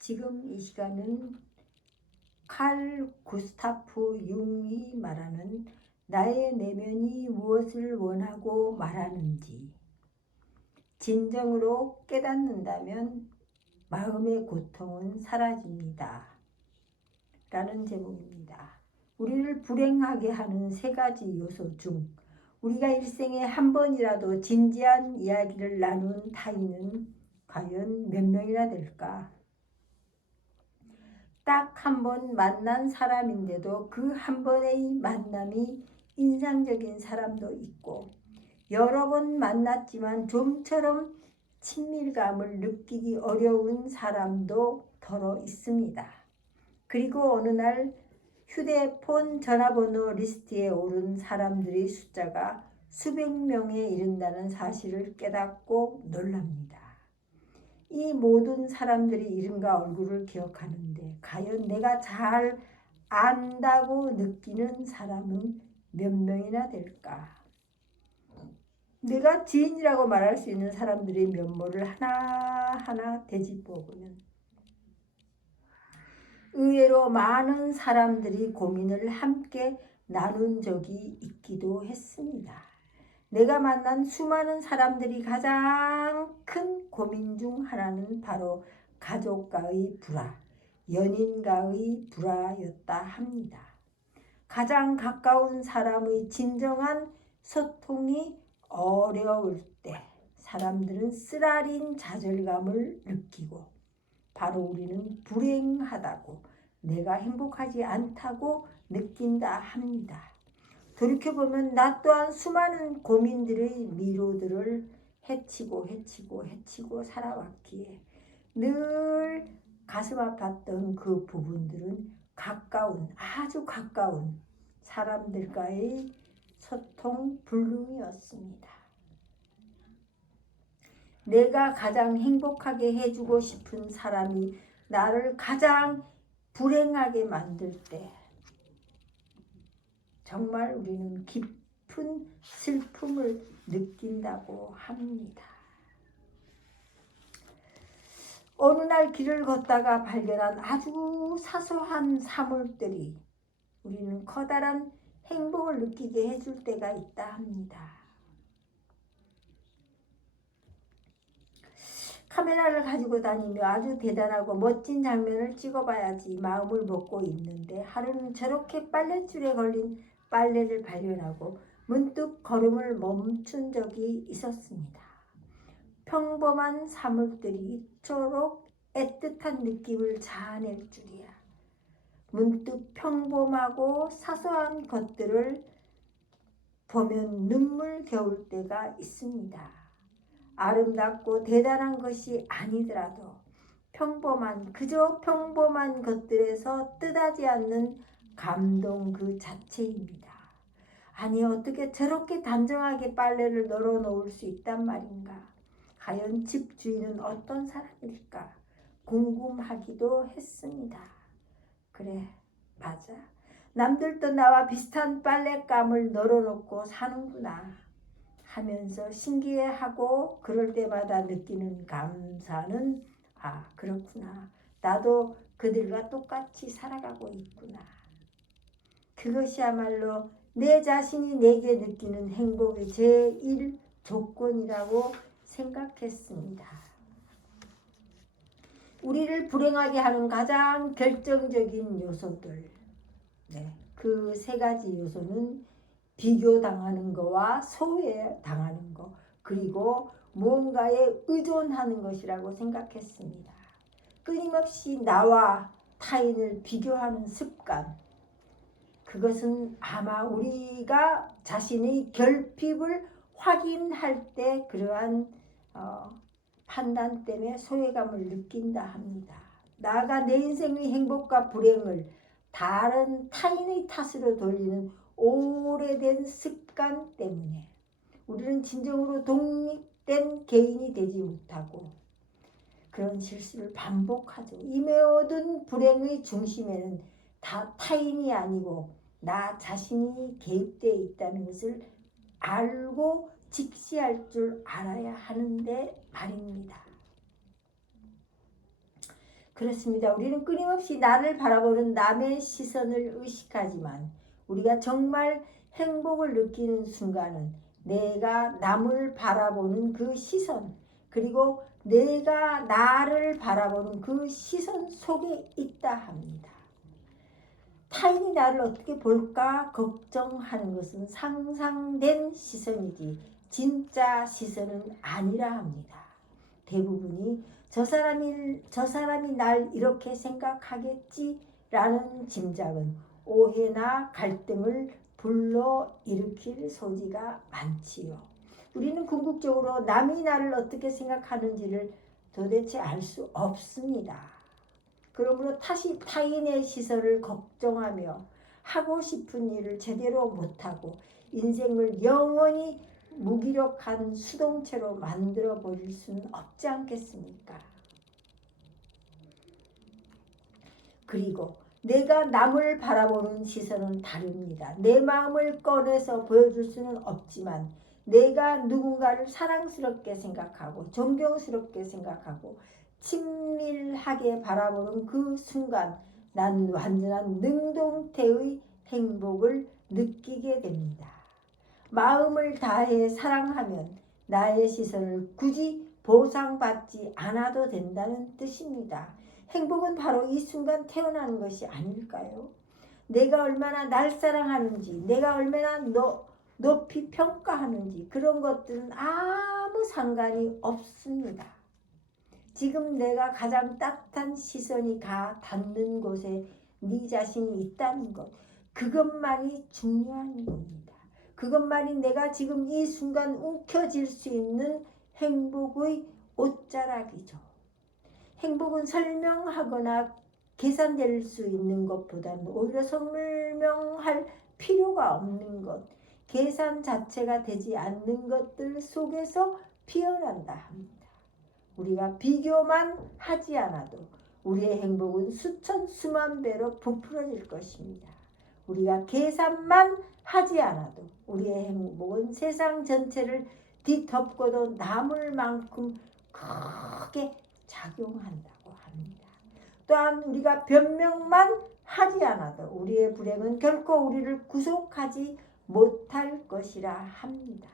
지금 이 시간은 칼 구스타프 융이 말하는 나의 내면이 무엇을 원하고 말하는지 진정으로 깨닫는다면 마음의 고통은 사라집니다. 라는 제목입니다. 우리를 불행하게 하는 세 가지 요소 중 우리가 일생에 한 번이라도 진지한 이야기를 나눈 타인은 과연 몇 명이나 될까? 딱 한 번 만난 사람인데도 그 한 번의 만남이 인상적인 사람도 있고 여러 번 만났지만 좀처럼 친밀감을 느끼기 어려운 사람도 더러 있습니다. 그리고 어느 날 휴대폰 전화번호 리스트에 오른 사람들의 숫자가 수백 명에 이른다는 사실을 깨닫고 놀랍니다. 이 모든 사람들이 이름과 얼굴을 기억하는데 과연 내가 잘 안다고 느끼는 사람은 몇 명이나 될까? 내가 지인이라고 말할 수 있는 사람들의 면모를 하나하나 되짚어보면 의외로 많은 사람들이 고민을 함께 나눈 적이 있기도 했습니다. 내가 만난 수많은 사람들이 가장 큰 고민 중 하나는 바로 가족과의 불화, 연인과의 불화였다 합니다. 가장 가까운 사람의 진정한 소통이 어려울 때 사람들은 쓰라린 좌절감을 느끼고 바로 우리는 불행하다고 내가 행복하지 않다고 느낀다 합니다. 돌이켜보면 나 또한 수많은 고민들의 미로들을 헤치고 살아왔기에 늘 가슴 아팠던 그 부분들은 아주 가까운 사람들과의 소통 불능이었습니다. 내가 가장 행복하게 해주고 싶은 사람이 나를 가장 불행하게 만들 때 정말 우리는 깊은 슬픔을 느낀다고 합니다. 어느 날 길을 걷다가 발견한 아주 사소한 사물들이 우리는 커다란 행복을 느끼게 해줄 때가 있다 합니다. 카메라를 가지고 다니며 아주 대단하고 멋진 장면을 찍어봐야지 마음을 먹고 있는데 하루는 저렇게 빨랫줄에 걸린 빨래를 발견하고 문득 걸음을 멈춘 적이 있었습니다. 평범한 사물들이 이토록 애틋한 느낌을 자아낼 줄이야. 문득 평범하고 사소한 것들을 보면 눈물 겨울 때가 있습니다. 아름답고 대단한 것이 아니더라도 그저 평범한 것들에서 뜻하지 않는 감동 그 자체입니다. 아니 어떻게 저렇게 단정하게 빨래를 널어 놓을 수 있단 말인가? 과연 집 주인은 어떤 사람일까? 궁금하기도 했습니다. 그래, 맞아. 남들도 나와 비슷한 빨랫감을 널어놓고 사는구나 하면서 신기해하고 그럴 때마다 느끼는 감사는 그렇구나. 나도 그들과 똑같이 살아가고 있구나. 그것이야말로 내 자신이 내게 느끼는 행복의 제1 조건이라고 생각했습니다. 우리를 불행하게 하는 가장 결정적인 요소들, 그 세 가지 요소는 비교당하는 거와 소외당하는 거, 그리고 무언가에 의존하는 것이라고 생각했습니다. 끊임없이 나와 타인을 비교하는 습관, 그것은 아마 우리가 자신의 결핍을 확인할 때 그러한 판단 때문에 소외감을 느낀다 합니다. 나아가 내 인생의 행복과 불행을 다른 타인의 탓으로 돌리는 오래된 습관 때문에 우리는 진정으로 독립된 개인이 되지 못하고 그런 실수를 반복하죠. 이 모든 불행의 중심에는 다 타인이 아니고 나 자신이 개입되어 있다는 것을 알고 직시할 줄 알아야 하는데 말입니다. 그렇습니다. 우리는 끊임없이 나를 바라보는 남의 시선을 의식하지만 우리가 정말 행복을 느끼는 순간은 내가 남을 바라보는 그 시선, 그리고 내가 나를 바라보는 그 시선 속에 있다 합니다. 타인이 나를 어떻게 볼까 걱정하는 것은 상상된 시선이지 진짜 시선은 아니라 합니다. 대부분이 저 사람이 날 이렇게 생각하겠지라는 짐작은 오해나 갈등을 불러일으킬 소지가 많지요. 우리는 궁극적으로 남이 나를 어떻게 생각하는지를 도대체 알 수 없습니다. 그러므로 타인의 시선을 걱정하며 하고 싶은 일을 제대로 못하고 인생을 영원히 무기력한 수동체로 만들어 버릴 수는 없지 않겠습니까? 그리고 내가 남을 바라보는 시선은 다릅니다. 내 마음을 꺼내서 보여줄 수는 없지만 내가 누군가를 사랑스럽게 생각하고 존경스럽게 생각하고 친밀하게 바라보는 그 순간 난 완전한 능동태의 행복을 느끼게 됩니다. 마음을 다해 사랑하면 나의 시선을 굳이 보상받지 않아도 된다는 뜻입니다. 행복은 바로 이 순간 태어나는 것이 아닐까요? 내가 얼마나 날 사랑하는지, 내가 얼마나 높이 평가하는지 그런 것들은 아무 상관이 없습니다. 지금 내가 가장 따뜻한 시선이 닿는 곳에 네 자신이 있다는 것, 그것만이 중요한 겁니다. 그것만이 내가 지금 이 순간 움켜쥘 수 있는 행복의 옷자락이죠. 행복은 설명하거나 계산될 수 있는 것보다는 오히려 설명할 필요가 없는 것, 계산 자체가 되지 않는 것들 속에서 피어난다 합니다. 우리가 비교만 하지 않아도 우리의 행복은 수천 수만 배로 부풀어질 것입니다. 우리가 계산만 하지 않아도 우리의 행복은 세상 전체를 뒤덮고도 남을 만큼 크게 작용한다고 합니다. 또한 우리가 변명만 하지 않아도 우리의 불행은 결코 우리를 구속하지 못할 것이라 합니다.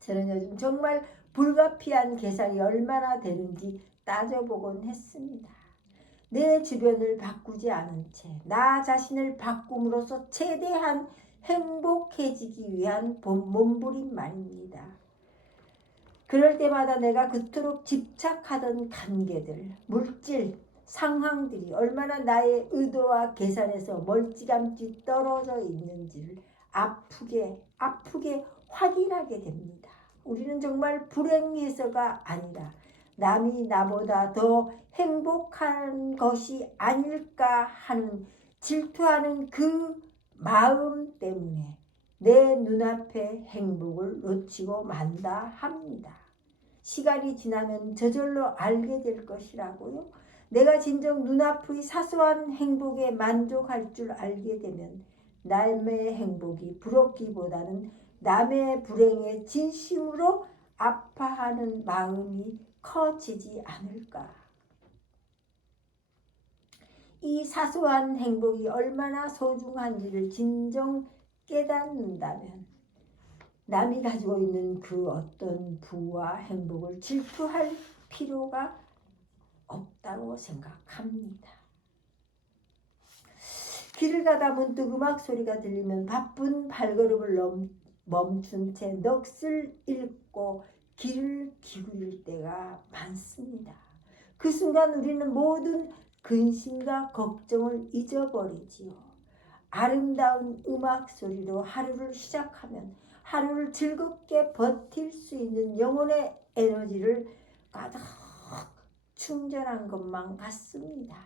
저는 요즘 정말 불가피한 계산이 얼마나 되는지 따져보곤 했습니다. 내 주변을 바꾸지 않은 채 나 자신을 바꿈으로써 최대한 행복해지기 위한 몸부림말입니다. 그럴 때마다 내가 그토록 집착하던 관계들, 물질, 상황들이 얼마나 나의 의도와 계산에서 멀찌감치 떨어져 있는지를 아프게 확인하게 됩니다. 우리는 정말 불행해서가 아니라 남이 나보다 더 행복한 것이 아닐까 하는 질투하는 그 마음 때문에 내 눈앞의 행복을 놓치고 만다 합니다. 시간이 지나면 저절로 알게 될 것이라고요. 내가 진정 눈앞의 사소한 행복에 만족할 줄 알게 되면 남의 행복이 부럽기보다는 남의 불행에 진심으로 아파하는 마음이 커지지 않을까. 이 사소한 행복이 얼마나 소중한지를 진정 깨닫는다면 남이 가지고 있는 그 어떤 부와 행복을 질투할 필요가 없다고 생각합니다. 길을 가다 문득 음악 소리가 들리면 바쁜 발걸음을 멈춘 채 넋을 잃고 길을 기울일 때가 많습니다. 그 순간 우리는 모든 근심과 걱정을 잊어버리지요. 아름다운 음악 소리로 하루를 시작하면 하루를 즐겁게 버틸 수 있는 영혼의 에너지를 가득 충전한 것만 같습니다.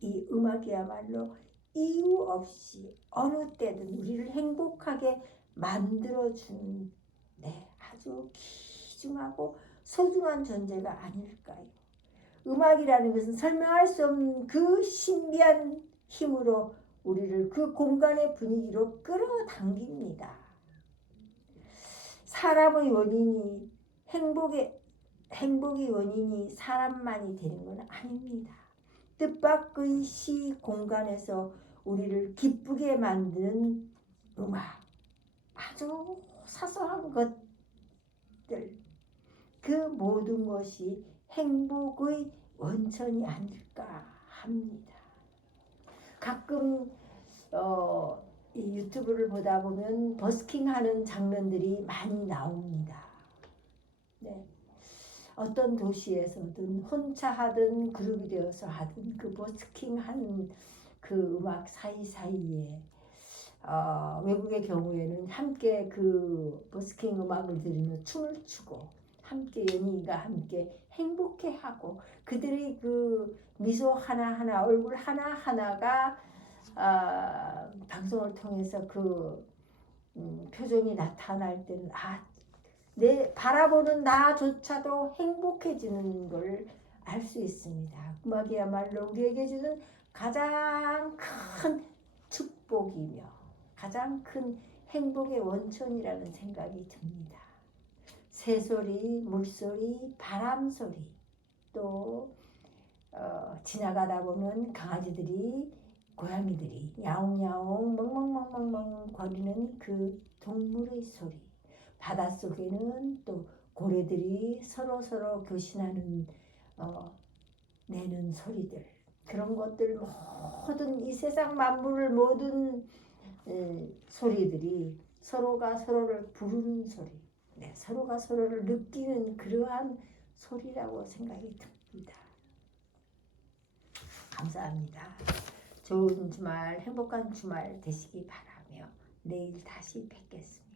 이 음악이야말로 이유 없이 어느 때든 우리를 행복하게 만들어주는 아주 귀중하고 소중한 존재가 아닐까요? 음악이라는 것은 설명할 수 없는 그 신비한 힘으로 우리를 그 공간의 분위기로 끌어당깁니다. 사람의 원인이 행복의 원인이 사람만이 되는 건 아닙니다. 뜻밖의 시 공간에서 우리를 기쁘게 만드는 음악, 아주 사소한 것들, 그 모든 것이 행복의 원천이 아닐까 합니다. 가끔 이 유튜브를 보다 보면 버스킹하는 장면들이 많이 나옵니다. 네. 어떤 도시에서든 혼자 하든 그룹이 되어서 하든 그 버스킹하는 그 음악 사이사이에 외국의 경우에는 함께 그 버스킹 음악을 들으며 춤을 추고 함께 연인과 함께 행복해하고 그들의 그 미소 하나하나 얼굴 하나하나가 방송을 통해서 그 표정이 나타날 때는 내 바라보는 나조차도 행복해지는 걸 알 수 있습니다. 음악이야말로 우리에게 주는 가장 큰 축복이며 가장 큰 행복의 원천이라는 생각이 듭니다. 새소리, 물소리, 바람소리, 또 지나가다 보면 강아지들이 고양이들이 야옹야옹 멍멍멍멍멍 거리는 그 동물의 소리, 바닷속에는 또 고래들이 서로 교신하는 내는 소리들, 그런 것들 모든 이 세상 만물을 모든 소리들이 서로가 서로를 부르는 소리, 네, 서로가 서로를 느끼는 그러한 소리라고 생각이 듭니다. 감사합니다. 좋은 주말, 행복한 주말 되시기 바라며 내일 다시 뵙겠습니다.